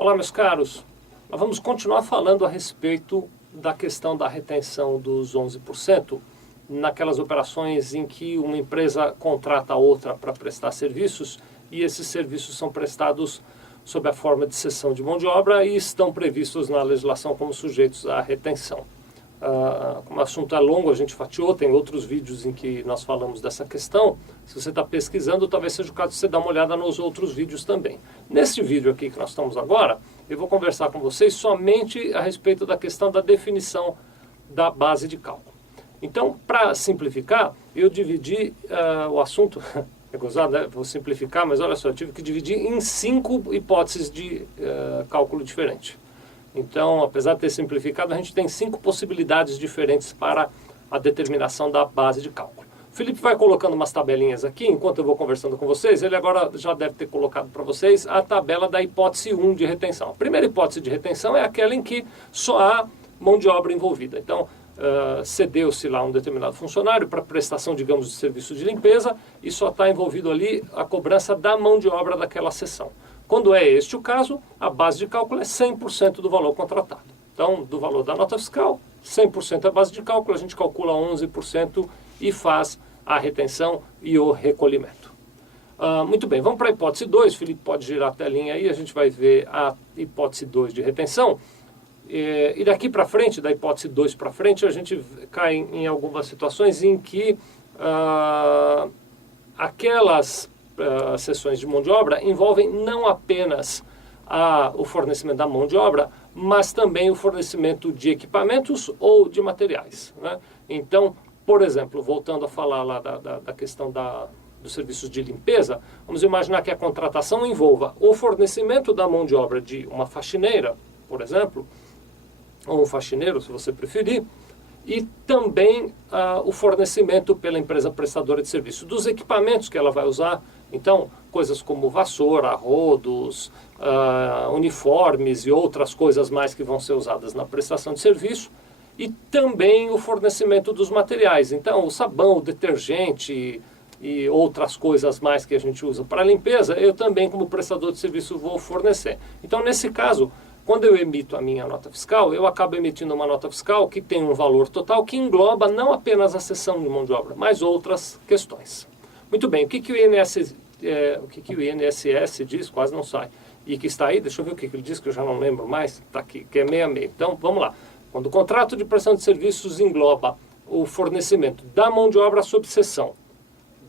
Olá, meus caros. Nós vamos continuar falando a respeito da questão da retenção dos 11%, naquelas operações em que uma empresa contrata a outra para prestar serviços e esses serviços são prestados sob a forma de cessão de mão de obra e estão previstos na legislação como sujeitos à retenção. Como o assunto é longo, a gente fatiou, tem outros vídeos em que nós falamos dessa questão. Se você está pesquisando, talvez seja o caso de você dar uma olhada nos outros vídeos também. Neste vídeo aqui que nós estamos agora, eu vou conversar com vocês somente a respeito da questão da definição da base de cálculo. Então, para simplificar, eu dividi o assunto, é gozado, né? Vou simplificar, mas olha só, eu tive que dividir em 5 hipóteses de cálculo diferente. Então, apesar de ter simplificado, a gente tem 5 possibilidades diferentes para a determinação da base de cálculo. O Felipe vai colocando umas tabelinhas aqui, enquanto eu vou conversando com vocês. Ele agora já deve ter colocado para vocês a tabela da hipótese 1 de retenção. A primeira hipótese de retenção é aquela em que só há mão de obra envolvida. Então, cedeu-se lá um determinado funcionário para prestação, digamos, de serviço de limpeza e só está envolvido ali a cobrança da mão de obra daquela sessão. Quando é este o caso, a base de cálculo é 100% do valor contratado. Então, do valor da nota fiscal, 100% é a base de cálculo, a gente calcula 11% e faz a retenção e o recolhimento. Muito bem, vamos para a hipótese 2. Felipe pode girar a telinha aí, a gente vai ver a hipótese 2 de retenção. E daqui para frente, da hipótese 2 para frente, a gente cai em algumas situações em que aquelas sessões de mão de obra envolvem não apenas o fornecimento da mão de obra, mas também o fornecimento de equipamentos ou de materiais, né? Então, por exemplo, voltando a falar lá da questão dos serviços de limpeza, vamos imaginar que a contratação envolva o fornecimento da mão de obra de uma faxineira, por exemplo, ou um faxineiro, se você preferir, e também o fornecimento pela empresa prestadora de serviço dos equipamentos que ela vai usar. Então, coisas como vassoura, rodos, uniformes e outras coisas mais que vão ser usadas na prestação de serviço. E também o fornecimento dos materiais. Então, o sabão, o detergente e outras coisas mais que a gente usa para limpeza, eu também, como prestador de serviço, vou fornecer. Então, nesse caso, quando eu emito a minha nota fiscal, eu acabo emitindo uma nota fiscal que tem um valor total que engloba não apenas a cessão de mão de obra, mas outras questões. Muito bem, o que o INSS diz? Quase não sai. E que está aí, deixa eu ver o que ele diz, que eu já não lembro mais, está aqui, que é 66. Então, vamos lá. Quando o contrato de prestação de serviços engloba o fornecimento da mão de obra sob cessão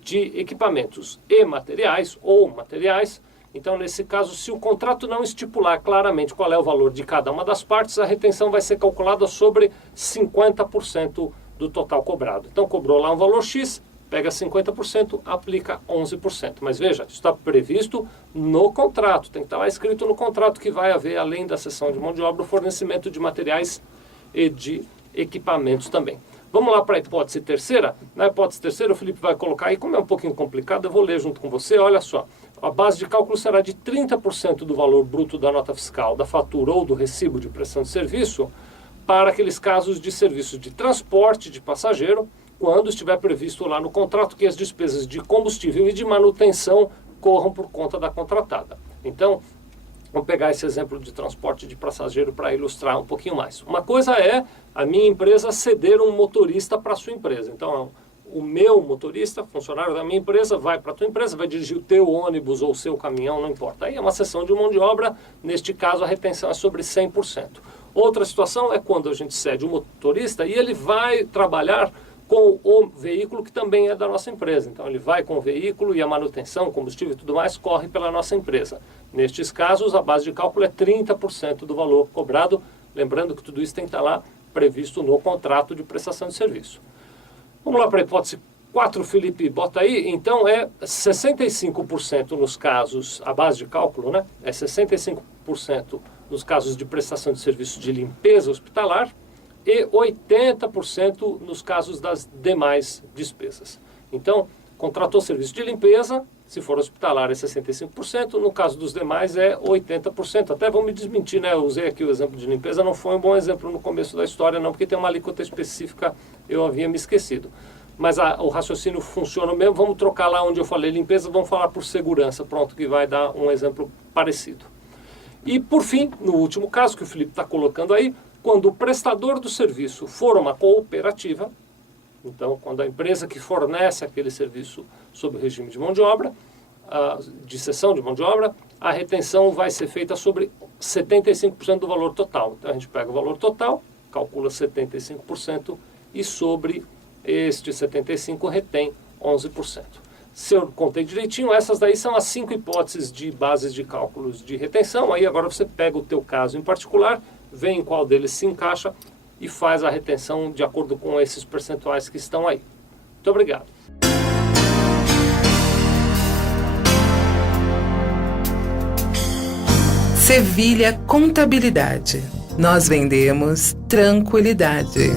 de equipamentos e materiais, ou materiais, então, nesse caso, se o contrato não estipular claramente qual é o valor de cada uma das partes, a retenção vai ser calculada sobre 50% do total cobrado. Então, cobrou lá um valor X, pega 50%, aplica 11%. Mas veja, isso está previsto no contrato, tem que estar lá escrito no contrato que vai haver, além da cessão de mão de obra, o fornecimento de materiais e de equipamentos também. Vamos lá para a hipótese terceira. Na hipótese terceira, o Felipe vai colocar aí, como é um pouquinho complicado, eu vou ler junto com você, olha só. A base de cálculo será de 30% do valor bruto da nota fiscal, da fatura ou do recibo de prestação de serviço, para aqueles casos de serviço de transporte de passageiro, quando estiver previsto lá no contrato que as despesas de combustível e de manutenção corram por conta da contratada. Então, vamos pegar esse exemplo de transporte de passageiro para ilustrar um pouquinho mais. Uma coisa é a minha empresa ceder um motorista para a sua empresa. Então, o meu motorista, funcionário da minha empresa, vai para a tua empresa, vai dirigir o teu ônibus ou o seu caminhão, não importa. Aí é uma cessão de mão de obra, neste caso a retenção é sobre 100%. Outra situação é quando a gente cede o motorista e ele vai trabalhar com o veículo que também é da nossa empresa. Então ele vai com o veículo e a manutenção, combustível e tudo mais corre pela nossa empresa. Nestes casos, a base de cálculo é 30% do valor cobrado, lembrando que tudo isso tem que estar lá previsto no contrato de prestação de serviço. Vamos lá para a hipótese 4, Felipe, bota aí. Então é 65% nos casos, a base de cálculo, né? É 65% nos casos de prestação de serviço de limpeza hospitalar e 80% nos casos das demais despesas. Então, contratou serviço de limpeza, se for hospitalar é 65%, no caso dos demais é 80%. Até vão me desmentir, né? Eu usei aqui o exemplo de limpeza, não foi um bom exemplo no começo da história, não, porque tem uma alíquota específica, eu havia me esquecido. Mas o raciocínio funciona mesmo, vamos trocar lá onde eu falei limpeza, vamos falar por segurança, pronto, que vai dar um exemplo parecido. E, por fim, no último caso que o Felipe está colocando aí, quando o prestador do serviço for uma cooperativa, então, quando a empresa que fornece aquele serviço sob o regime de mão de obra, de cessão de mão de obra, a retenção vai ser feita sobre 75% do valor total. Então, a gente pega o valor total, calcula 75% e sobre este 75% retém 11%. Se eu contei direitinho, essas daí são as 5 hipóteses de bases de cálculos de retenção. Aí agora você pega o teu caso em particular, vê em qual deles se encaixa e faz a retenção de acordo com esses percentuais que estão aí. Muito obrigado. Sevilha Contabilidade. Nós vendemos tranquilidade.